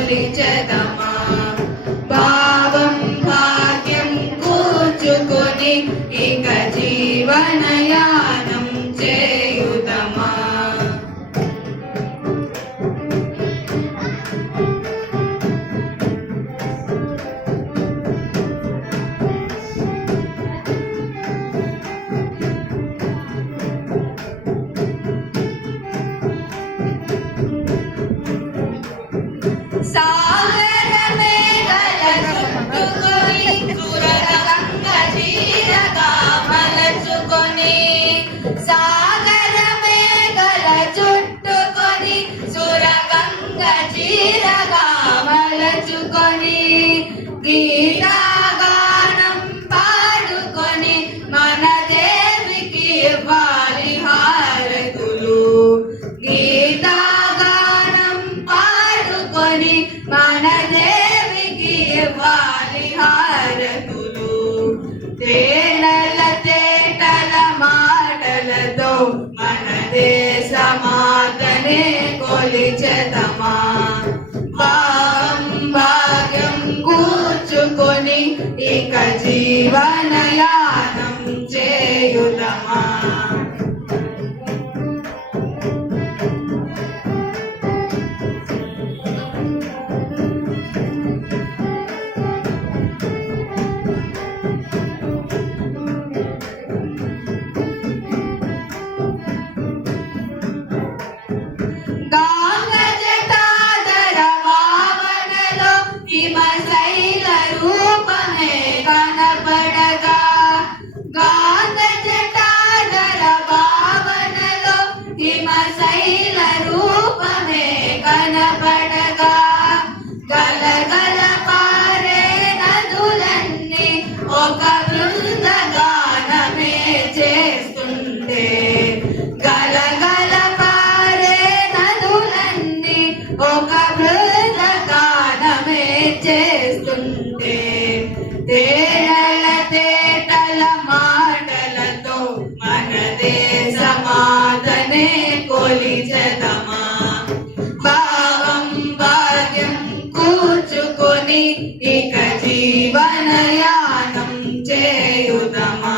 కొలిచెదమా భావం భాగ్యం కూర్చుకొని ఇక జీవనయానం చేయుదమా సాగరమే గల చుట్టుకొని సురగంగ చీరగా మలచుకొని సాగరమే గల చుట్టుకొని సురగంగ చీరగా మలచుకొని గీతాగానం పాడుకొని మన దేవికి ఇవ్వాలి హారతులు మన దేవికి ఇవ్వాలి హారతులు తేనెల తేటల మాటలతో మన దేశమాతనే కొలిచెదమా భావం భాగ్యం కూర్చుకొని ఇక జీవనయానం చేయుదమా గాంగజటాధర భావనలో హిమశైల రూపమే కనపడగా గాంగజటాధర భావనలో హిమశైల రూపమే కనపడగా గలగల పారే నదులన్నీ ఒక బృందగానమే చేస్తుంటే గలగల ఒక బృందగానమే చేస్తుంటే తేనెల తేటల మాటలతో మన దేశమాతనే కొలిచెదమా భావం భాగ్యం కూర్చుకొని ఇక జీవనయానం చేయుదమా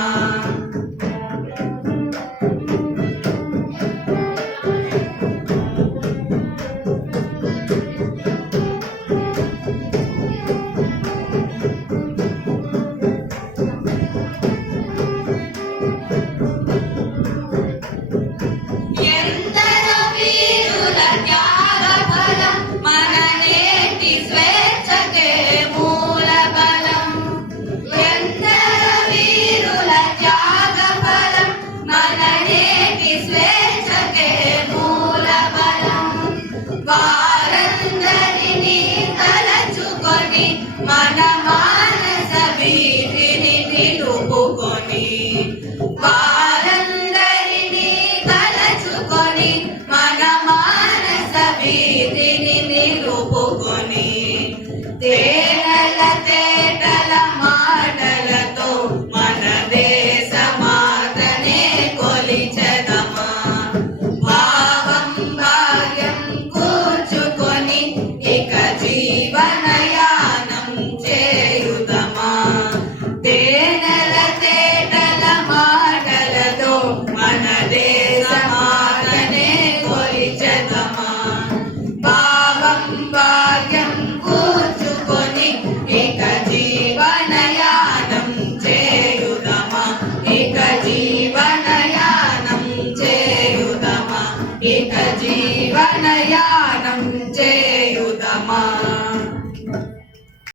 వారందరినీ తలచుకొని మన మానస వీధిని నిలుపుకొని వారందరినీ తలచుకొని మన మానస వీధిని నిలుపుకొని